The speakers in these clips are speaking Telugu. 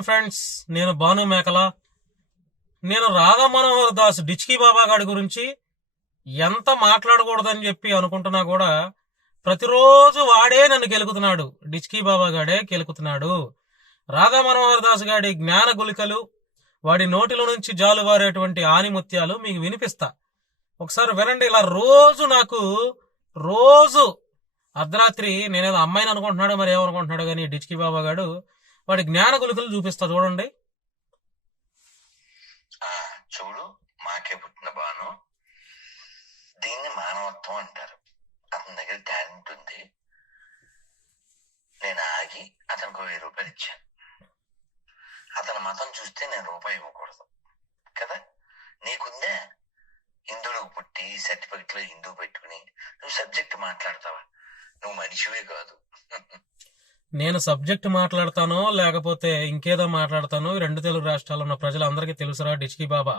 నమస్కారం ఫ్రెండ్స్, నేను భాను మేకల. నేను రాధా మనోహర్ దాస్ డిచ్కీ బాబా గారి గురించి ఎంత మాట్లాడకూడదని చెప్పి అనుకుంటున్నా కూడా ప్రతిరోజు వాడే నన్ను గెలుకుతున్నాడు. డిచ్కీ బాబా గాడే గెలుకుతున్నాడు. రాధా మనోహర్ దాస్ గారి జ్ఞాన గులికలు, వాడి నోటిలో నుంచి జాలువారేటువంటి ఆనిముత్యాలు మీకు వినిపిస్తా. ఒకసారి వినండి. ఇలా రోజు అర్ధరాత్రి నేనేదో అమ్మాయిని అనుకుంటున్నాడు, మరి ఏమనుకుంటున్నాడు కానీ డిచ్కీ బాబా గారు వాడి జ్ఞాన గులికలు చూపిస్తా. చూడండి. చూడు, మాకే పుట్టిన బాను, దీన్ని మానవత్వం అంటారు. అతని దగ్గర టాలెంట్ ఉంది. నేను ఆగి అతనికి 1000 రూపాయలు ఇచ్చాను. అతని మతం చూస్తే నేను రూపాయి ఇవ్వకూడదు కదా. నీకుందే? హిందువులకు పుట్టి సర్టిఫికెట్ లో హిందూ పెట్టుకుని నువ్వు సబ్జెక్ట్ మాట్లాడతావా? నువ్వు మనిషివే కాదు. నేను సబ్జెక్ట్ మాట్లాడతానో లేకపోతే ఇంకేదో మాట్లాడతానో 2 తెలుగు రాష్ట్రాల్లో ఉన్న ప్రజలందరికీ తెలుసురా డిచ్కీ బాబా.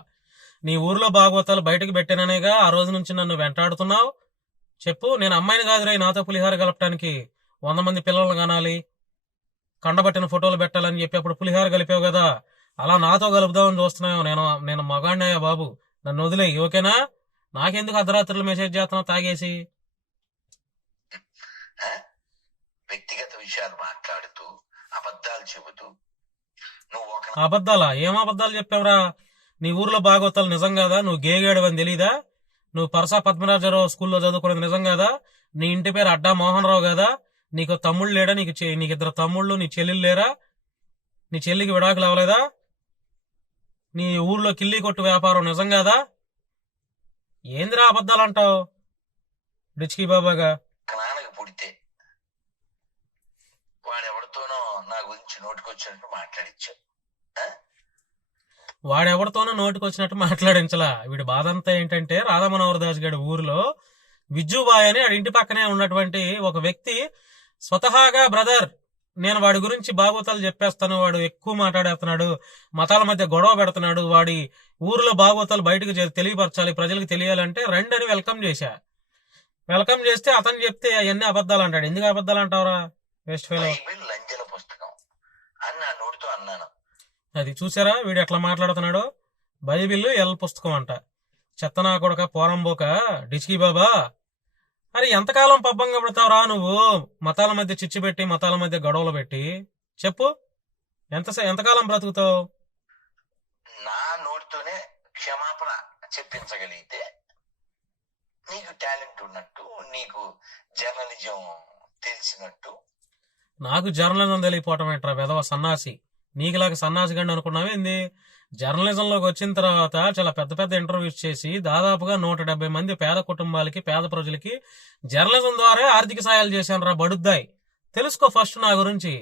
నీ ఊర్లో భాగవతాలు బయటకు పెట్టాననేగా ఆ రోజు నుంచి నన్ను వెంటాడుతున్నావు. చెప్పు. నేను అమ్మాయిని కాదురా నాతో పులిహార కలపటానికి 100 మంది పిల్లలు కనాలి, కండబట్టిన ఫోటోలు పెట్టాలని చెప్పి అప్పుడు పులిహార కలిపావు కదా, అలా నాతో కలుపుదామని చూస్తున్నావు. నేను మగాడినాయా బాబు, నన్ను వదిలేయి, ఓకేనా? నాకెందుకు అర్ధరాత్రులు మెసేజ్ చేస్తున్నావు తాగేసి? వ్యక్తిగత విషయాలు మాట్లాడుతూ అబద్ధాలు చెబుతూ నువ్వు అబద్ధాలా? ఏం అబద్ధాలు చెప్పావురా? నీ ఊర్లో భాగవతాలు నిజం కాదా? నువ్వు గేగాడు అని తెలీదా? నువ్వు పరసా పద్మరాజరావు స్కూల్లో చదువుకునేది నిజం కాదా? నీ ఇంటి పేరు అడ్డా మోహన్ రావు కదా? నీకు తమ్ముళ్ళు లేడా? నీకు 2 తమ్ముళ్ళు, నీ చెల్లెలు లేరా? నీ చెల్లికి విడాకులు అవ్వలేదా? నీ ఊర్లో కిల్లి కొట్టు వ్యాపారం నిజం కాదా? ఏందిరా అబద్ధాలు అంటావు డిచ్కీ బాబాగా? నాన్నకి పుడితే వాడెవరితోనో నా గురించి నోటికొచ్చినట్టు మాట్లాడిచ్చావు. వాడెవరితోనో నోటికొచ్చినట్టు మాట్లాడించలా. వీడి బాధ అంతా ఏంటంటే రాధా మనోహర్ దాస్ గారి ఊరిలో విజ్జుబాయ్ అని వాడి ఇంటి పక్కనే ఉన్నటువంటి ఒక వ్యక్తి స్వతహాగా, బ్రదర్ నేను వాడి గురించి భాగవతాలు చెప్పేస్తాను, వాడు ఎక్కువ మాట్లాడేస్తున్నాడు, మతాల మధ్య గొడవ పెడుతున్నాడు, వాడి ఊర్లో భాగవతాలు బయటకు తెలియపరచాలి, ప్రజలకు తెలియాలంటే రండి అని వెల్కమ్ చేశా. వెల్కమ్ చేస్తే అతను చెప్తే అవన్నీ అబద్ధాలు అంటాడు. ఎందుకు అబద్ధాలు అంటావురా వేస్ట్ ఫెలో? లంజల పుస్తకం అని నా నోటితో అన్నాను. అది చూసారా వీడు ఎట్లా మాట్లాడుతున్నాడు? బైబిల్ ఎల్ పుస్తకం అంట. చెత్తనా కొడక పోరంబోక డిచ్కీ బాబా. అరే ఎంతకాలం పబ్బంగా పెడతావురా నువ్వు? మతాల మధ్య చిచ్చు పెట్టి, మతాల మధ్య గొడవలు పెట్టి చెప్పు, ఎంతకాలం బ్రతుకుతావు? నా నోటితోనే క్షమాపణ చెప్పించగలిగితే నీకు టాలెంట్ ఉన్నట్టు, నీకు జర్నలిజం తెలిసినట్టు. నాకు జర్నలిజం తెలియపోవటం ఏంట్రా వెధవ సన్నాసి? నీకులాగా సన్నాసి గండి అనుకున్నావేంది? జర్నలిజంలోకి వచ్చిన తర్వాత చాలా పెద్ద పెద్ద ఇంటర్వ్యూస్ చేసి దాదాపుగా 170 మంది పేద కుటుంబాలకి, పేద ప్రజలకి జర్నలిజం ద్వారా ఆర్థిక సాయాలు చేశాను రా బడుద్దాయి. తెలుసుకో ఫస్ట్ నా గురించి,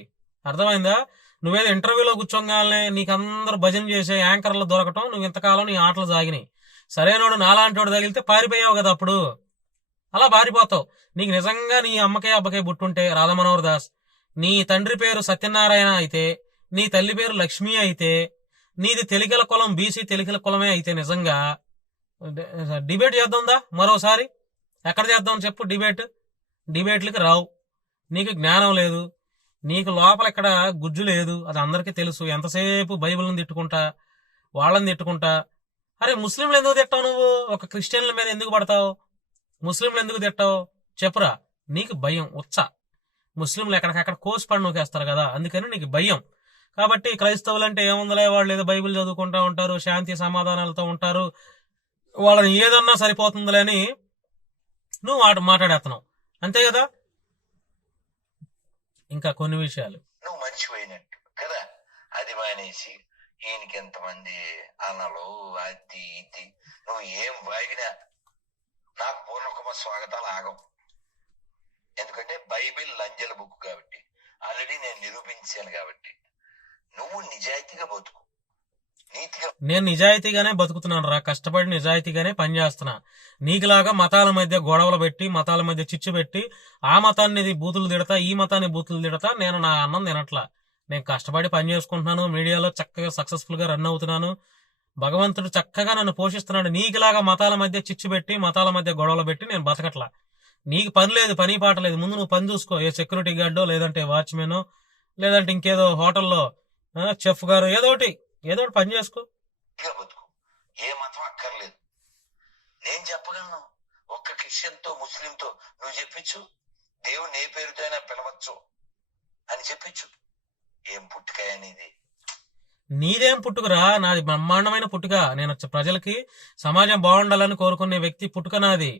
అర్థమైందా? నువ్వేదో ఇంటర్వ్యూలో కూర్చోగానే నీకందరూ భజన చేసే యాంకర్లు దొరకటం, నువ్వు ఇంతకాలం నీ ఆటలు సాగినాయి. సరైనోడు నాలాంటోడు తగిలితే పారిపోయావు కదా, అప్పుడు అలా పారిపోతావు. నీకు నిజంగా నీ అమ్మకే అబ్బకే బుట్టుంటే రాధా మనోహర్ దాస్, నీ తండ్రి పేరు సత్యనారాయణ అయితే, నీ తల్లి పేరు లక్ష్మి అయితే, నీది తెలికల కులం బీసీ తెలికల కులమే అయితే నిజంగా డిబేట్ చేద్దాందా మరోసారి? ఎక్కడ చేద్దాం చెప్పు డిబేట్లకి రావు. నీకు జ్ఞానం లేదు, నీకు లోపల ఇక్కడ గుజ్జు లేదు, అది అందరికీ తెలుసు. ఎంతసేపు బైబిల్ని తిట్టుకుంటా, వాళ్ళని తిట్టుకుంటా. అరే ముస్లింలు ఎందుకు తిట్టావు నువ్వు? ఒక క్రిస్టియన్ల మీద ఎందుకు పడతావు? ముస్లింలు ఎందుకు తిట్టావు చెప్పురా. నీకు భయం ఉచ్చ. ముస్లింలు ఎక్కడికక్కడ కోసి పడి నూకేస్తారు కదా, అందుకని నీకు భయం. కాబట్టి క్రైస్తవులు అంటే ఏముందలే, వాళ్ళు ఏదో బైబిల్ చదువుకుంటా ఉంటారు, శాంతి సమాధానాలతో ఉంటారు, వాళ్ళని ఏదన్నా సరిపోతుందిలే అని నువ్వు మాట్లాడేస్తున్నావు, అంతే కదా? ఇంకా కొన్ని విషయాలు నువ్వు మర్చిపోయినట్టు కదా. అది మానేసి ఈయనకి ఎంతమంది అన్నలు అది ఇది నువ్వు ఏం వాగినా నాకు పూర్ణకుమ స్వాగతాలు ఆగం. ఎందుకంటే బైబిల్ లంజల బుక్ కాబట్టి, ఆల్రెడీ నేను నిరూపించాను కాబట్టి. నువ్వు నిజాయితీగా బతుకు, నీతిగా. నేను నిజాయితీగానే బతుకుతున్నాను రా, కష్టపడి నిజాయితీగానే పనిచేస్తున్నా. నీకులాగా మతాల మధ్య గొడవలు పెట్టి, మతాల మధ్య చిచ్చు పెట్టి, ఆ మతాన్ని బూతులు తిడతా, ఈ మతాన్ని బూతులు తిడతా నేను నా అన్నం తినట్లా. నేను కష్టపడి పని చేసుకుంటున్నాను, మీడియాలో చక్కగా సక్సెస్ఫుల్ గా రన్ అవుతున్నాను, భగవంతుడు చక్కగా నన్ను పోషిస్తున్నాడు. నీకులాగా మతాల మధ్య చిచ్చు పెట్టి, మతాల మధ్య గొడవలు పెట్టి నేను బతకట్లా. నీకు పని లేదు, పని పాట లేదు. ముందు నువ్వు పని చూసుకో. ఏ సెక్యూరిటీ గార్డో, లేదంటే వాచ్మెనో, లేదంటే ఇంకేదో హోటల్లో చెఫ్ గారు ఏదో ఒకటి పని చేసుకో. ఇక బతుకు, ఏ మతం అక్కర్లేదు. నేను చెప్పగలను, ఒక్క క్రిస్టియన్తో ముస్లింతో నువ్వు చెప్పించు, దేవుని ఏ పేరుతో అయినా పిలవచ్చు అని చెప్పించు. ఏం పుట్టుకాయ అనేది? నీదేం పుట్టుకురా, నాది బ్రహ్మాండమైన పుట్టుక. నేను ప్రజలకి సమాజం బాగుండాలని కోరుకునే వ్యక్తి పుట్టుక నాది.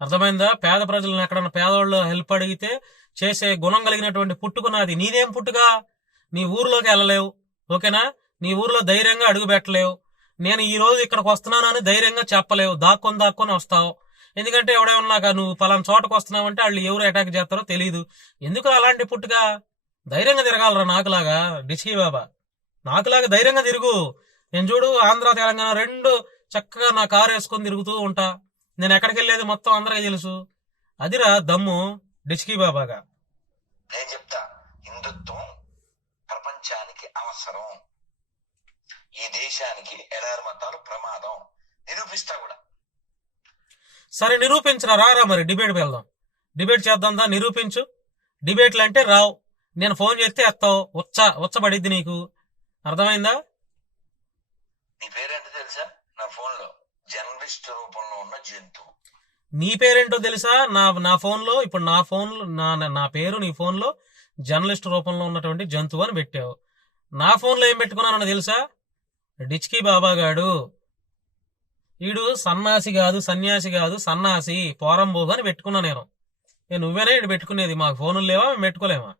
అర్థమైందా? పేద ప్రజలను ఎక్కడన్నా పేదవాళ్ళు హెల్ప్ అడిగితే చేసే గుణం కలిగినటువంటి పుట్టుక నాది. నీదేం పుట్టుక? నీ ఊర్లోకి వెళ్ళలేవు, ఓకేనా? నీ ఊర్లో ధైర్యంగా అడుగు పెట్టలేవు. నేను ఈ రోజు ఇక్కడికి వస్తున్నానని ధైర్యంగా చెప్పలేవు, దాక్కొని వస్తావు. ఎందుకంటే ఎవడేమన్నాక నువ్వు పలానా చోటకు వస్తున్నావంటే వాళ్ళు ఎవరు అటాక్ చేస్తారో తెలియదు. ఎందుకు అలాంటి పుట్టుక? ధైర్యంగా తిరగాలరా నాకులాగా. డిస్కీ బాబా, నాకులాగా ధైర్యంగా తిరుగు. నేను చూడు, ఆంధ్ర తెలంగాణ రెండు చక్కగా నా కారు వేసుకొని తిరుగుతూ ఉంటా. నేను ఎక్కడికి వెళ్ళేది మొత్తం అందరికీ తెలుసు. అదిరా దమ్ము డిస్కీ బాబాగా. నేను చెప్తా, హిందుత్వం ప్రపంచానికి అవసరం, ఈ దేశానికి ఎడారి మతాలు ప్రమాదం. నిరూపిస్తా కూడా. సరే నిరూపించరా, రారా మరి డిబేట్ వెళ్దాం. డిబేట్ చేద్దాందా? నిరూపించు. డిబేట్లు అంటే రావు, నేను ఫోన్ చేస్తే ఎత్తావు. ఉచ్చబడిద్ది నీకు, అర్థమైందా? నీ పేరేంటో తెలుసా? నా ఫోన్ లో జర్నలిస్ట్ రూపంలో ఉన్న జంతువు. నీ పేరేంటో తెలుసా? నా ఫోన్ లో ఇప్పుడు నా పేరు నీ ఫోన్ లో జర్నలిస్ట్ రూపంలో ఉన్నటువంటి జంతువు అని పెట్టావు. నా ఫోన్ లో ఏం పెట్టుకున్నానో తెలుసా? డిచ్కీ బాబాగాడు. వీడు సన్నాసి కాదు, సన్యాసి కాదు, సన్నాసి పోరంబోగు అని పెట్టుకున్నా నేను. నువ్వేనా ఇటు పెట్టుకునేది? మాకు ఫోనులు లేవా, మేము పెట్టుకోలేమా?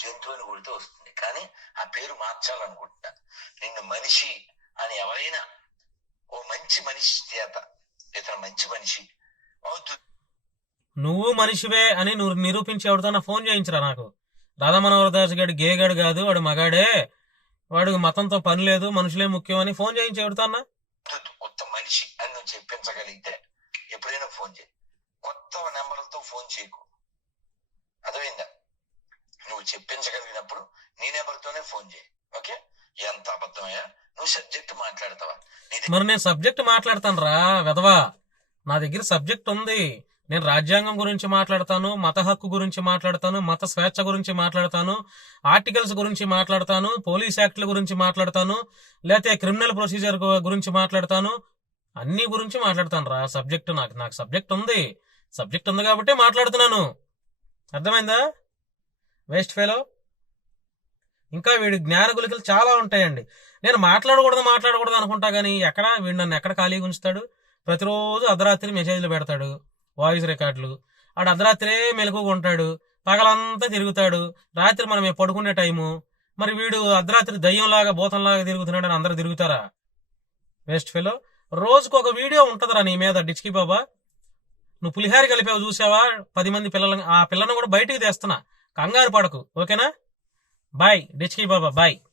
జంతువుని కొడితే వస్తుంది, కానీ ఆ పేరు మార్చాలనుకుంటున్నా. నిన్ను మనిషి అని ఎవరైనా ఓ మంచి మనిషి చేత, ఇతను మంచి మనిషి అవుతుంది. నువ్వు మనిషివే అని నువ్వు నిరూపించి ఎవరితో ఫోన్ చేయించరా నాకు. రాధామనోహరదాస్ గారు గేగాడు కాదు, వాడు మగాడే, వాడికి మతంతో పని లేదు, మనుషులే ముఖ్యం అని ఫోన్ చేయించి ఎవరితోన్నా. కొత్త మనిషి అని నువ్వు చెప్పించగలిగితే ఎప్పుడైనా ఫోన్ చేయి. కొత్త నెంబర్లతో ఫోన్ చేయకు, అర్థమైందా? నువ్వు చెప్పించగలిగినప్పుడు నీ నెంబర్తోనే ఫోన్ చేయి, ఓకే? ఎంత అబద్ధమయ్యా, నువ్వు సబ్జెక్ట్ మాట్లాడతావా? మరి నేను సబ్జెక్ట్ మాట్లాడతాను రా వెధవా. నా దగ్గర సబ్జెక్ట్ ఉంది. నేను రాజ్యాంగం గురించి మాట్లాడతాను, మత హక్కు గురించి మాట్లాడతాను, మత స్వేచ్ఛ గురించి మాట్లాడతాను, ఆర్టికల్స్ గురించి మాట్లాడతాను, పోలీస్ యాక్ట్ల గురించి మాట్లాడతాను, లేకపోతే క్రిమినల్ ప్రొసీజర్ గురించి మాట్లాడతాను. అన్ని గురించి మాట్లాడతాను రా. సబ్జెక్ట్ నాకు సబ్జెక్ట్ ఉంది. సబ్జెక్ట్ ఉంది కాబట్టి మాట్లాడుతున్నాను, అర్థమైందా? Waste fellow. ఇంకా వీడి జ్ఞాన గులికలు చాలా ఉంటాయండి. నేను మాట్లాడకూడదు అనుకుంటా గానీ వీడు నన్ను ఎక్కడ ఖాళీగా ఉంచుతాడు? ప్రతిరోజు అర్ధరాత్రి మెసేజ్లు పెడతాడు, వాయిస్ రికార్డులు. ఆడు అర్ధరాత్రే మెలకుగా ఉంటాడు, పగలంతా తిరుగుతాడు, రాత్రి మనం పడుకునే టైము. మరి వీడు అర్ధరాత్రి దయ్యంలాగా భూతంలాగా తిరుగుతున్నాడు అని అందరూ తిరుగుతారా? Waste fellow. రోజుకు ఒక వీడియో ఉంటదిరా నీ మీద డిచ్కీ బాబా. నువ్వు పులిహారి కలిపావు చూసావా 10 మంది పిల్లలని, ఆ పిల్లను కూడా బయటికి తెస్తున్నా, కంగారు పడకు, ఓకేనా? బాయ్ డిచ్కీ బాబా, బాయ్.